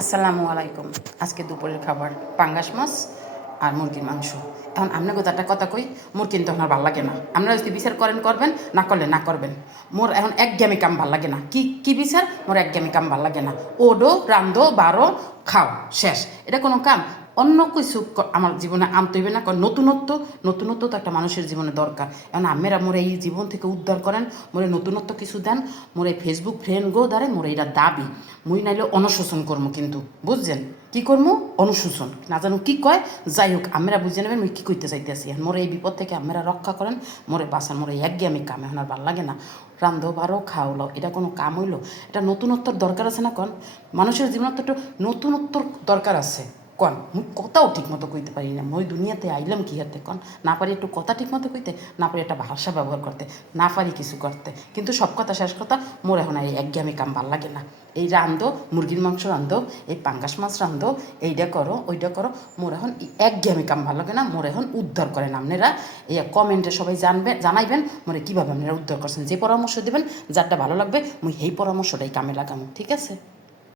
আসসালামু আলাইকুম। আজকে দুপুরের খাবার পাঙ্গাস মাছ আর মুরগির মাংস। এখন আপনার একটা কথা কই, মোর কিন্তু এখন আর ভাল লাগে না। আপনারা যদি বিচার করেন করবেন, না করলে না করবেন। মোর এখন একঘেয়েমি কাম ভাল লাগে না। কি কি বিচার? মোর একঘেয়েমি কাম ভাল লাগে না। ওডো রান্ধো বারো খাও শেষ, এটা কোনো কাম? অন্য কিছু আমার জীবনে আনতে হইবে না। কারণ নতুনত্ব নতুনত্ব তো একটা মানুষের জীবনে দরকার। এখন আমেরা মোরে এই জীবন থেকে উদ্ধার করেন, মোরে নতুনত্ব কিছু দেন, মোরে ফেসবুক ফ্রেন্ড গো দ্বারে মোরে এটা দাবি। মুই নাইলে অনুশোচন করবো, কিন্তু বুঝছেন কি করবো? অনুশোচন না জানো কি কয়। যাই হোক, আমরা বুঝে নেবেন মুই কী করতে চাইতেছি। মোরে এই বিপদ থেকে আমরা রক্ষা করেন, মোরে বাঁচান। মোরে একঘেয়েমি কাম এখন আর ভাল লাগে না। রান্ধো বারো খাও লাও, এটা কোনো কাম হইলো? এটা নতুনত্বর দরকার আছে না? কন মানুষের জীবনত একটু নতুনত্বর দরকার আছে। কন মুই কথাও ঠিক মতো কইতে পারি না। মই দুনিয়াতে আইলাম কি হাতে? কন না পারি একটু কথা ঠিক মতো কইতে, না পারি একটা ভাষা ব্যবহার করতে, না পারি কিছু করতে। কিন্তু সব কথা শেষ কথা, মোর এখন এই একঘেয়েমি কাম ভাল লাগে না। এই রান্ধো মুরগির মাংস রান্ধো, এই পাঙ্গাস মাছ রান্ধো, এইটা করো ওইটা করো, মোর এখন একঘেয়েমি কাম ভাল লাগে না। মোর এখন উদ্ধার করেন আপনারা। এই কমেন্টে সবাই জানাইবেন মোরে কীভাবে আপনারা উদ্ধার করছেন। যে পরামর্শ দেবেন, যারটা ভালো লাগবে মুই সেই পরামর্শটাই কামে লাগামো। ঠিক আছে?